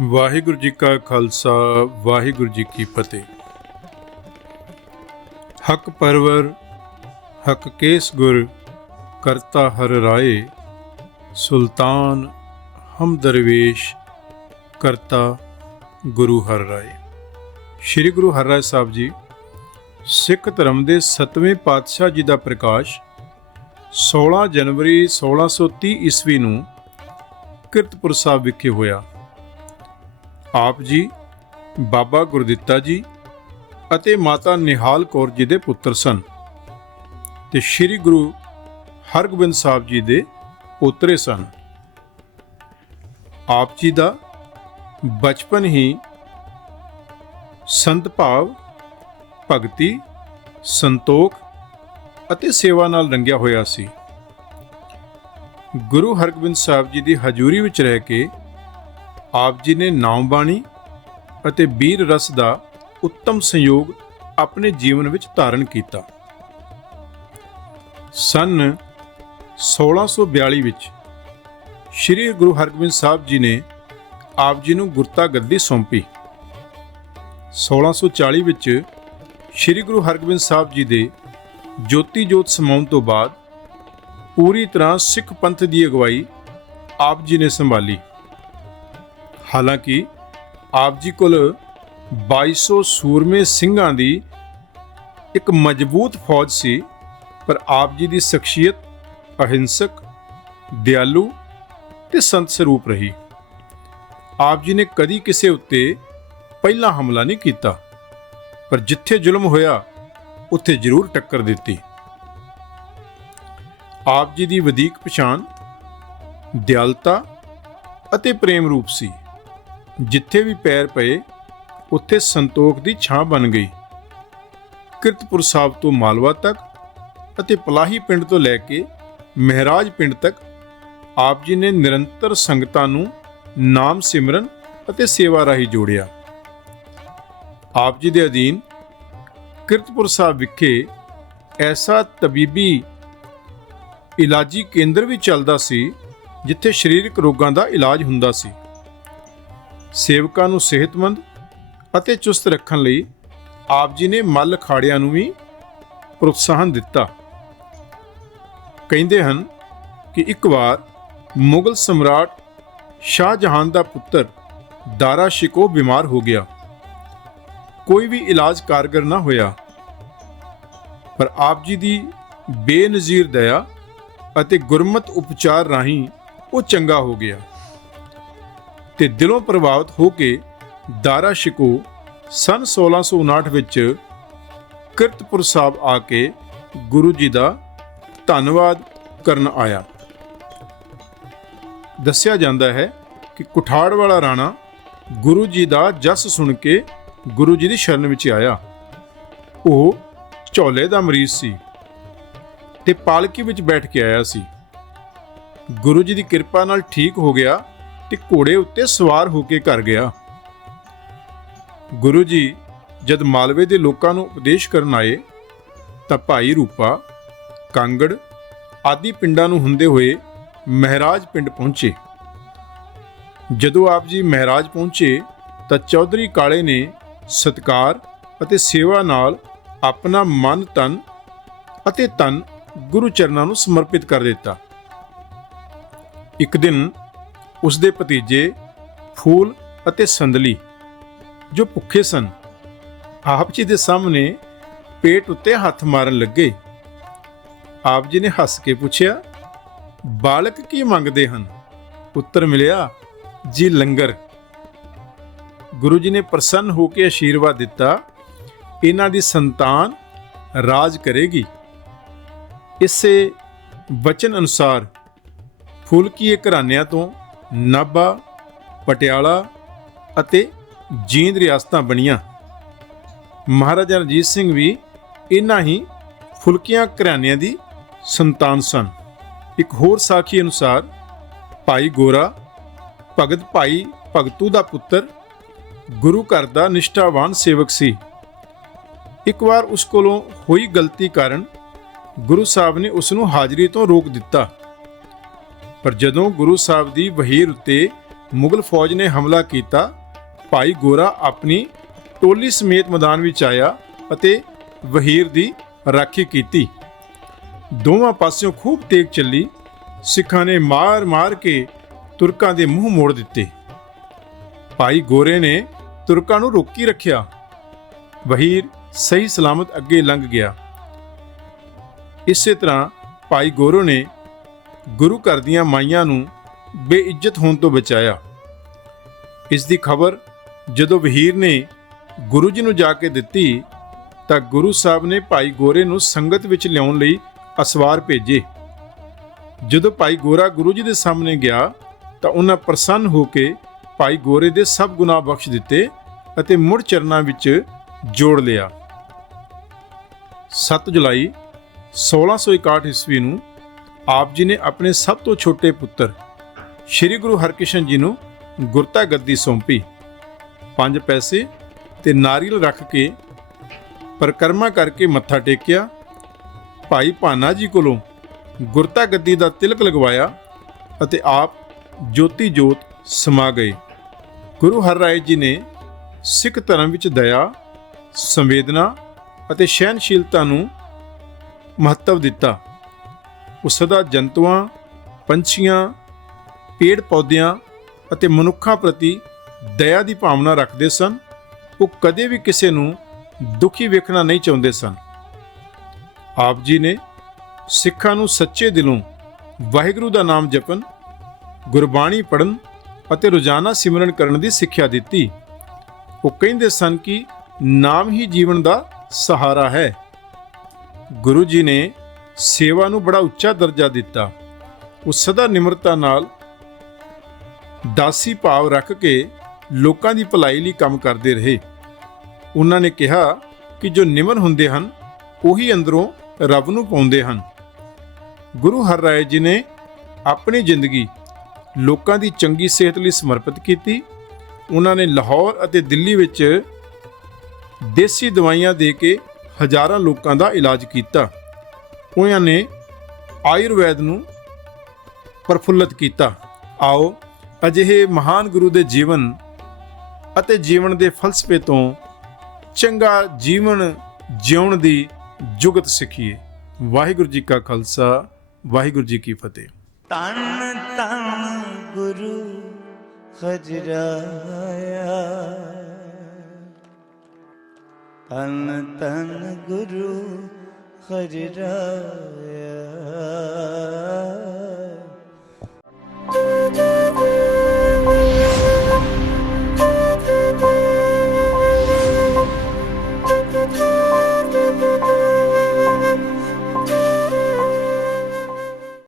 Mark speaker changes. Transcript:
Speaker 1: ਵਾਹਿਗੁਰੂ ਜੀ ਕਾ ਖਾਲਸਾ, ਵਾਹਿਗੁਰੂ ਜੀ ਕੀ ਫਤਿਹ। ਹਕ ਪਰਵਰ, ਹਕ ਕੇਸ ਗੁਰ, ਕਰਤਾ ਹਰ ਰਾਏ, ਸੁਲਤਾਨ ਹਮ ਦਰਵੇਸ਼, ਕਰਤਾ ਗੁਰੂ ਹਰ ਰਾਏ। ਸ੍ਰੀ ਗੁਰੂ ਹਰ ਰਾਏ ਸਾਹਿਬ ਜੀ, ਸਿੱਖ ਧਰਮ ਦੇ 7ਵੇਂ ਪਾਤਸ਼ਾਹ ਜੀ ਦਾ ਪ੍ਰਕਾਸ਼ 16 ਜਨਵਰੀ 1630 ਈਸਵੀ ਨੂੰ ਕਿਰਤਪੁਰ ਸਾਹਿਬ ਵਿਖੇ ਹੋਇਆ। ਆਪ ਜੀ, ਬਾਬਾ ਗੁਰਦਿੱਤਾ ਜੀ ਅਤੇ ਮਾਤਾ ਨਿਹਾਲ ਕੌਰ ਜੀ ਦੇ ਪੁੱਤਰ ਸਨ ਤੇ ਸ੍ਰੀ ਗੁਰੂ ਹਰਗੋਬਿੰਦ ਸਾਹਿਬ ਜੀ ਦੇ ਪੋਤਰੇ ਸਨ। ਆਪ ਜੀ ਦਾ ਬਚਪਨ ਹੀ ਸੰਤ ਭਾਵ, ਭਗਤੀ, ਸੰਤੋਖ ਅਤੇ ਸੇਵਾ ਨਾਲ ਰੰਗਿਆ ਹੋਇਆ ਸੀ। ਗੁਰੂ ਹਰਗੋਬਿੰਦ ਸਾਹਿਬ ਜੀ ਦੀ ਹਜ਼ੂਰੀ ਵਿੱਚ ਰਹਿ ਕੇ ਆਪ ਜੀ ਨੇ ਨਾਮ ਬਾਣੀ ਅਤੇ ਵੀਰ ਰਸ ਦਾ ਉੱਤਮ ਸੰਯੋਗ ਆਪਣੇ ਜੀਵਨ ਵਿੱਚ ਧਾਰਨ ਕੀਤਾ। ਸਨ 1642 ਵਿੱਚ ਸ੍ਰੀ ਗੁਰੂ ਹਰਗੋਬਿੰਦ ਸਾਹਿਬ ਜੀ ਨੇ ਆਪ ਜੀ ਨੂੰ ਗੁਰਤਾ ਗੱਦੀ ਸੌਂਪੀ 1640 ਵਿੱਚ ਸ੍ਰੀ ਗੁਰੂ ਹਰਗੋਬਿੰਦ ਸਾਹਿਬ ਜੀ ਦੇ ਜੋਤੀ ਜੋਤ ਸਮਾਉਣ ਤੋਂ ਬਾਅਦ ਪੂਰੀ ਤਰ੍ਹਾਂ ਸਿੱਖ ਪੰਥ ਦੀ ਅਗਵਾਈ ਆਪ ਜੀ ਨੇ ਸੰਭਾਲੀ। ਹਾਲਾਂਕਿ ਆਪ ਜੀ ਕੋਲ 2200 ਸੂਰਮੇ ਸਿੰਘਾਂ ਦੀ ਇੱਕ ਮਜ਼ਬੂਤ ਫੌਜ ਸੀ, ਪਰ ਆਪ ਜੀ ਦੀ ਸ਼ਖਸੀਅਤ ਅਹਿੰਸਕ, ਦਿਆਲੂ ਤੇ ਸੰਤ ਸਰੂਪ ਰਹੀ। ਆਪ ਜੀ ਨੇ ਕਦੀ ਕਿਸੇ ਉੱਤੇ ਪਹਿਲਾ ਹਮਲਾ ਨਹੀਂ ਕੀਤਾ, ਪਰ ਜਿੱਥੇ ਜ਼ੁਲਮ ਹੋਇਆ, ਉੱਥੇ ਜ਼ਰੂਰ ਟੱਕਰ ਦਿੱਤੀ। ਆਪ ਜੀ ਦੀ ਵਧੀਕ ਪਛਾਣ ਦਿਆਲਤਾ ਅਤੇ ਪ੍ਰੇਮ ਰੂਪ ਸੀ। ਜਿੱਥੇ ਵੀ ਪੈਰ ਪਏ, ਉੱਥੇ ਸੰਤੋਖ ਦੀ ਛਾਂ ਬਣ ਗਈ। ਕਿਰਤਪੁਰ ਸਾਹਿਬ ਤੋਂ ਮਾਲਵਾ ਤੱਕ ਅਤੇ ਪਲਾਹੀ ਪਿੰਡ ਤੋਂ ਲੈ ਕੇ ਮਹਿਰਾਜ ਪਿੰਡ ਤੱਕ ਆਪ ਜੀ ਨੇ ਨਿਰੰਤਰ ਸੰਗਤਾਂ ਨੂੰ ਨਾਮ ਸਿਮਰਨ ਅਤੇ ਸੇਵਾ ਰਾਹੀਂ ਜੋੜਿਆ। ਆਪ ਜੀ ਦੇ ਅਧੀਨ ਕਿਰਤਪੁਰ ਸਾਹਿਬ ਵਿਖੇ ਐਸਾ ਤਬੀਬੀ ਇਲਾਜੀ ਕੇਂਦਰ ਵੀ ਚੱਲਦਾ ਸੀ, ਜਿੱਥੇ ਸਰੀਰਕ ਰੋਗਾਂ ਦਾ ਇਲਾਜ ਹੁੰਦਾ ਸੀ। ਸੇਵਕਾਂ ਨੂੰ ਸਿਹਤਮੰਦ ਅਤੇ ਚੁਸਤ ਰੱਖਣ ਲਈ ਆਪ ਜੀ ਨੇ ਮੱਲ ਖਾੜਿਆਂ ਨੂੰ ਵੀ ਪ੍ਰੋਤਸਾਹਨ ਦਿੱਤਾ। ਕਹਿੰਦੇ ਹਨ ਕਿ ਇੱਕ ਵਾਰ ਮੁਗਲ ਸਮਰਾਟ ਸ਼ਾਹਜਹਾਨ ਦਾ ਪੁੱਤਰ ਦਾਰਾ ਸ਼ਿਕੋ ਬਿਮਾਰ ਹੋ ਗਿਆ। ਕੋਈ ਵੀ ਇਲਾਜ ਕਾਰਗਰ ਨਾ ਹੋਇਆ। ਪਰ ਆਪ ਜੀ ਦੀ ਬੇਨਜ਼ੀਰ ਦਇਆ ਅਤੇ ਗੁਰਮਤ ਉਪਚਾਰ ਰਾਹੀਂ ਉਹ ਚੰਗਾ ਹੋ ਗਿਆ। ਤੇ ਦਿਲੋਂ ਪ੍ਰਭਾਵਿਤ ਹੋ ਕੇ ਦਾਰਾ ਸ਼ਿਕੋ ਸਨ 1659 ਵਿੱਚ ਕਿਰਤਪੁਰ ਸਾਹਿਬ ਆ ਕੇ ਗੁਰੂ ਜੀ ਦਾ ਧੰਨਵਾਦ ਕਰਨ ਆਇਆ। ਦੱਸਿਆ ਜਾਂਦਾ ਹੈ ਕਿ ਕੁਠਾੜ ਵਾਲਾ ਰਾਣਾ ਗੁਰੂ ਜੀ ਦਾ ਜਸ ਸੁਣ ਕੇ ਗੁਰੂ ਜੀ ਦੀ ਸ਼ਰਨ ਵਿੱਚ ਆਇਆ। ਉਹ ਝੋਲੇ ਦਾ ਮਰੀਜ਼ ਸੀ ਤੇ ਪਾਲਕੀ ਵਿੱਚ ਬੈਠ ਕੇ ਆਇਆ ਸੀ। ਗੁਰੂ ਜੀ ਦੀ ਕਿਰਪਾ ਨਾਲ ਠੀਕ ਹੋ ਗਿਆ ਤੇ ਘੋੜੇ ਉੱਤੇ ਸਵਾਰ ਹੋ ਕੇ ਘਰ ਗਿਆ। ਗੁਰੂ ਜੀ ਜਦ ਮਾਲਵੇ ਦੇ ਲੋਕਾਂ ਨੂੰ ਉਪਦੇਸ਼ ਕਰਨ ਆਏ, ਤਾਂ ਭਾਈ ਰੂਪਾ, ਕਾਂਗੜ ਆਦਿ ਪਿੰਡਾਂ ਨੂੰ ਹੁੰਦੇ ਹੋਏ ਮਹਿਰਾਜ ਪਿੰਡ ਪਹੁੰਚੇ। ਜਦੋਂ ਆਪ ਜੀ ਮਹਿਰਾਜ ਪਹੁੰਚੇ, ਤਾਂ ਚੌਧਰੀ ਕਾਲੇ ਨੇ ਸਤਕਾਰ ਅਤੇ ਸੇਵਾ ਨਾਲ ਆਪਣਾ ਮਨ, ਤਨ ਅਤੇ ਤਨ ਗੁਰੂ ਚਰਨਾਂ ਨੂੰ ਸਮਰਪਿਤ ਕਰ ਦਿੱਤਾ। ਇੱਕ ਦਿਨ ਉਸ ਦੇ ਭਤੀਜੇ, ਫੂਲ ਅਤੇ ਸੰਦਲੀ, ਜੋ ਭੁੱਖੇ ਸਨ, ਆਪ ਜੀ ਦੇ ਸਾਹਮਣੇ ਪੇਟ ਉੱਤੇ ਹੱਥ ਮਾਰਨ ਲੱਗੇ। ਆਪ ਜੀ ਨੇ ਹੱਸ ਕੇ ਪੁੱਛਿਆ, ਬਾਲਕ ਕੀ ਮੰਗਦੇ ਹਨ? ਉੱਤਰ ਮਿਲਿਆ, ਜੀ ਲੰਗਰ। ਗੁਰੂ ਜੀ ਨੇ ਪ੍ਰਸੰਨ ਹੋ ਕੇ ਆਸ਼ੀਰਵਾਦ ਦਿੱਤਾ, ਇਹਨਾਂ ਦੀ ਸੰਤਾਨ ਰਾਜ ਕਰੇਗੀ। ਇਸੇ ਵਚਨ ਅਨੁਸਾਰ ਫੁਲਕੀਏ ਘਰਾਨਿਆਂ ਤੋਂ ਨਾਭਾ, ਪਟਿਆਲਾ ਅਤੇ ਜੀਂਦ ਰਿਆਸਤਾਂ ਬਣੀਆਂ। ਮਹਾਰਾਜਾ ਰਣਜੀਤ ਸਿੰਘ ਵੀ ਇਨ੍ਹਾਂ ਹੀ ਫੁਲਕੀਆਂ ਘਰਾਣਿਆਂ ਦੀ ਸੰਤਾਨ ਸਨ। ਇੱਕ ਹੋਰ ਸਾਖੀ ਅਨੁਸਾਰ, ਭਾਈ ਗੋਰਾ, ਭਗਤ ਭਾਈ ਭਗਤੂ ਦਾ ਪੁੱਤਰ, ਗੁਰੂ ਘਰ ਦਾ ਨਿਸ਼ਠਾਵਾਨ ਸੇਵਕ ਸੀ। ਇੱਕ ਵਾਰ ਉਸ ਕੋਲੋਂ ਹੋਈ ਗਲਤੀ ਕਾਰਨ ਗੁਰੂ ਸਾਹਿਬ ਨੇ ਉਸ ਨੂੰ ਹਾਜ਼ਰੀ ਤੋਂ ਰੋਕ ਦਿੱਤਾ। ਪਰ ਜਦੋਂ ਗੁਰੂ ਸਾਹਿਬ ਦੀ ਵਹੀਰ ਉੱਤੇ ਮੁਗਲ ਫੌਜ ਨੇ ਹਮਲਾ ਕੀਤਾ, ਭਾਈ ਗੋਰਾ ਆਪਣੀ ਟੋਲੀ ਸਮੇਤ ਮੈਦਾਨ ਵਿੱਚ ਆਇਆ ਅਤੇ ਵਹੀਰ ਦੀ ਰਾਖੀ ਕੀਤੀ। ਦੋਵਾਂ ਪਾਸਿਓਂ ਖੂਬ ਤੇਗ ਚੱਲੀ, ਸਿੱਖਾਂ ਨੇ ਮਾਰ-ਮਾਰ ਕੇ ਤੁਰਕਾਂ ਦੇ ਮੂੰਹ ਮੋੜ ਦਿੱਤੇ। ਭਾਈ ਗੋਰੇ ਨੇ ਤੁਰਕਾਂ ਨੂੰ ਰੋਕੀ ਰੱਖਿਆ। ਵਹੀਰ ਸਹੀ ਸਲਾਮਤ ਅੱਗੇ ਲੰਘ ਗਿਆ। ਇਸੇ ਤਰ੍ਹਾਂ ਭਾਈ ਗੋਰੋ ਨੇ ਗੁਰੂ ਘਰ ਦੀਆਂ ਮਾਈਆਂ ਨੂੰ ਬੇਇੱਜ਼ਤ ਹੋਣ ਤੋਂ ਬਚਾਇਆ। ਇਸ ਦੀ ਖਬਰ ਜਦੋਂ ਵਹੀਰ ਨੇ ਗੁਰੂ ਜੀ ਨੂੰ ਜਾ ਕੇ ਦਿੱਤੀ, ਤਾਂ ਗੁਰੂ ਸਾਹਿਬ ਨੇ ਭਾਈ ਗੋਰੇ ਨੂੰ ਸੰਗਤ ਵਿੱਚ ਲਿਆਉਣ ਲਈ ਅਸਵਾਰ ਭੇਜੇ। ਜਦੋਂ ਭਾਈ ਗੋਰਾ ਗੁਰੂ ਜੀ ਦੇ ਸਾਹਮਣੇ ਗਿਆ, ਤਾਂ ਉਹਨਾਂ ਪ੍ਰਸੰਨ ਹੋ ਕੇ ਭਾਈ ਗੋਰੇ ਦੇ ਸਭ ਗੁਨਾਹ ਬਖਸ਼ ਦਿੱਤੇ ਅਤੇ ਮੁੜ ਚਰਨਾਂ ਵਿੱਚ ਜੋੜ ਲਿਆ। 7 ਜੁਲਾਈ 1661 ਈਸਵੀ ਨੂੰ ਆਪ ਜੀ ਨੇ ਆਪਣੇ ਸਭ ਤੋਂ ਛੋਟੇ ਪੁੱਤਰ ਸ੍ਰੀ ਗੁਰੂ ਹਰਕ੍ਰਿਸ਼ਨ ਜੀ ਨੂੰ ਗੁਰਤਾ ਗੱਦੀ ਸੌਂਪੀ। ਪੰਜ ਪੈਸੇ ਤੇ ਨਾਰੀਅਲ ਰੱਖ ਕੇ ਪਰਕਰਮਾ ਕਰਕੇ ਮੱਥਾ ਟੇਕਿਆ। ਭਾਈ ਭਾਨਾ ਜੀ ਕੋਲੋਂ ਗੁਰਤਾ ਗੱਦੀ ਦਾ ਤਿਲਕ ਲਗਵਾਇਆ ਅਤੇ ਆਪ ਜੋਤੀ ਜੋਤ ਸਮਾ ਗਏ। ਗੁਰੂ ਹਰ ਰਾਏ ਜੀ ਨੇ ਸਿੱਖ ਧਰਮ ਵਿੱਚ ਦਇਆ, ਸੰਵੇਦਨਾ ਅਤੇ ਸਹਿਨਸ਼ੀਲਤਾ ਨੂੰ ਮਹੱਤਵ ਦਿੱਤਾ। ਉਹ ਸਦਾ ਜੰਤੂਆਂ, ਪੰਛੀਆਂ, ਪੇੜ ਪੌਦਿਆਂ ਅਤੇ ਮਨੁੱਖਾਂ ਪ੍ਰਤੀ ਦਇਆ ਦੀ ਭਾਵਨਾ ਰੱਖਦੇ ਸਨ। ਉਹ ਕਦੇ ਵੀ ਕਿਸੇ ਨੂੰ ਦੁਖੀ ਵੇਖਣਾ ਨਹੀਂ ਚਾਹੁੰਦੇ ਸਨ। ਆਪ ਜੀ ਨੇ ਸਿੱਖਾਂ ਨੂੰ ਸੱਚੇ ਦਿਲੋਂ ਵਾਹਿਗੁਰੂ ਦਾ ਨਾਮ ਜਪਣ, ਗੁਰਬਾਣੀ ਪੜਨ ਅਤੇ ਰੋਜ਼ਾਨਾ ਸਿਮਰਨ ਕਰਨ ਦੀ ਸਿੱਖਿਆ ਦਿੱਤੀ। ਉਹ ਕਹਿੰਦੇ ਸਨ ਕਿ ਨਾਮ ਹੀ ਜੀਵਨ ਦਾ ਸਹਾਰਾ ਹੈ। ਗੁਰੂ ਜੀ ਨੇ ਸੇਵਾ ਨੂੰ ਬੜਾ ਉੱਚਾ ਦਰਜਾ ਦਿੱਤਾ। ਉਹ ਸਦਾ ਨਿਮਰਤਾ ਨਾਲ ਦਾਸੀ ਭਾਵ ਰੱਖ ਕੇ ਲੋਕਾਂ ਦੀ ਭਲਾਈ ਲਈ ਕੰਮ ਕਰਦੇ ਰਹੇ। ਉਹਨਾਂ ਨੇ ਕਿਹਾ ਕਿ ਜੋ ਨਿਮਰ ਹੁੰਦੇ ਹਨ, ਉਹੀ ਅੰਦਰੋਂ ਰੱਬ ਨੂੰ ਪਾਉਂਦੇ ਹਨ। ਗੁਰੂ ਹਰ ਰਾਏ ਜੀ ਨੇ ਆਪਣੀ ਜ਼ਿੰਦਗੀ ਲੋਕਾਂ ਦੀ ਚੰਗੀ ਸਿਹਤ ਲਈ ਸਮਰਪਿਤ ਕੀਤੀ। ਉਹਨਾਂ ਨੇ ਲਾਹੌਰ ਅਤੇ ਦਿੱਲੀ ਵਿੱਚ ਦੇਸੀ ਦਵਾਈਆਂ ਦੇ ਕੇ ਹਜ਼ਾਰਾਂ ਲੋਕਾਂ ਦਾ ਇਲਾਜ ਕੀਤਾ। ਉਹਨਾਂ ਨੇ ਆਯੁਰਵੈਦ ਨੂੰ ਪ੍ਰਫੁੱਲਤ ਕੀਤਾ। ਆਓ, ਅਜਿਹੇ ਮਹਾਨ ਗੁਰੂ ਦੇ ਜੀਵਨ ਅਤੇ ਜੀਵਨ ਦੇ ਫਲਸਫੇ ਤੋਂ ਚੰਗਾ ਜੀਵਨ ਜਿਉਣ ਦੀ ਜੁਗਤ ਸਿੱਖੀਏ। ਵਾਹਿਗੁਰੂ ਜੀ ਕਾ ਖਾਲਸਾ, ਵਾਹਿਗੁਰੂ ਜੀ ਕੀ ਫਤਿਹ।
Speaker 2: ਤਨ ਤਨ ਗੁਰੂ ਖਜਰਾਇਆ। ਤਨ ਤਨ ਗੁਰੂ ਖਜਰਾਇਆ